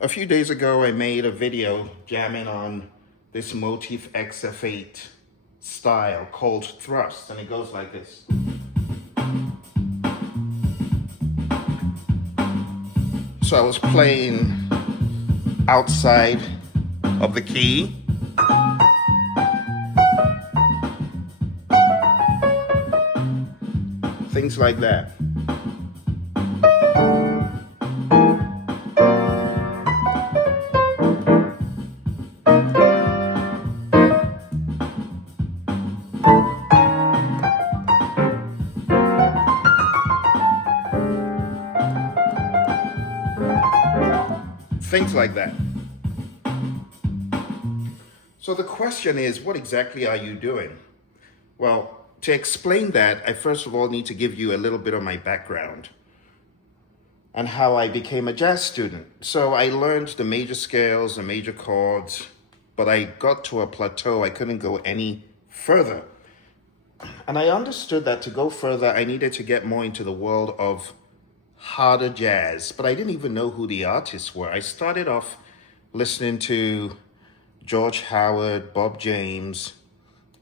A few days ago, I made a video jamming on this Motif XF8 style called Thrust, and it goes like this. So I was playing outside of the key. Things like that. Things like that. So the question is, what exactly are you doing? Well, to explain that, I first of all need to give you a little bit of my background and how I became a jazz student. So I learned the major scales, the major chords, but I got to a plateau. I couldn't go any further. And I understood that to go further, I needed to get more into the world of harder jazz, but I didn't even know who the artists were. I started off listening to George Howard, Bob James,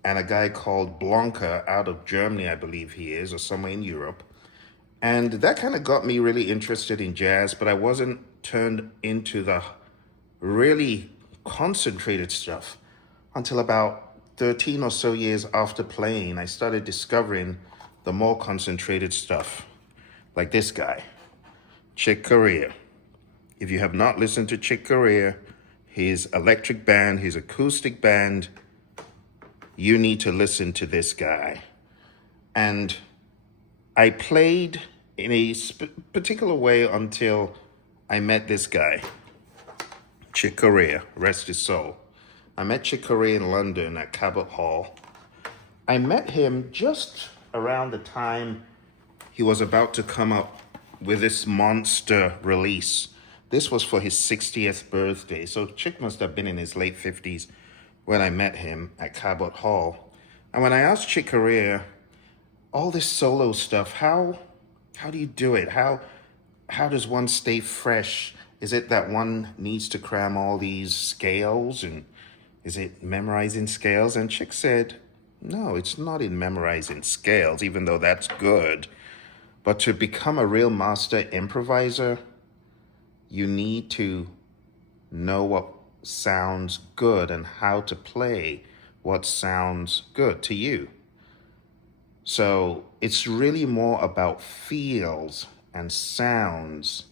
and a guy called Blanca out of Germany, I believe he is, or somewhere in Europe. And that kind of got me really interested in jazz, but I wasn't turned into the really concentrated stuff until about 13 or so years after playing. I started discovering the more concentrated stuff, like this guy, Chick Corea. If you have not listened to Chick Corea, his electric band, his acoustic band, you need to listen to this guy. And I played in a particular way until I met this guy, Chick Corea, rest his soul. I met Chick Corea in London at Cabot Hall. I met him just around the time he was about to come up with this monster release. This was for his 60th birthday, so Chick must have been in his late 50s when I met him at Cabot Hall. And when I asked Chick Corea, all this solo stuff, how do you do it? How does one stay fresh? Is it that one needs to cram all these scales, and is it memorizing scales? And Chick said, no, it's not in memorizing scales, even though that's good. But to become a real master improviser, you need to know what sounds good and how to play what sounds good to you. So it's really more about feels and sounds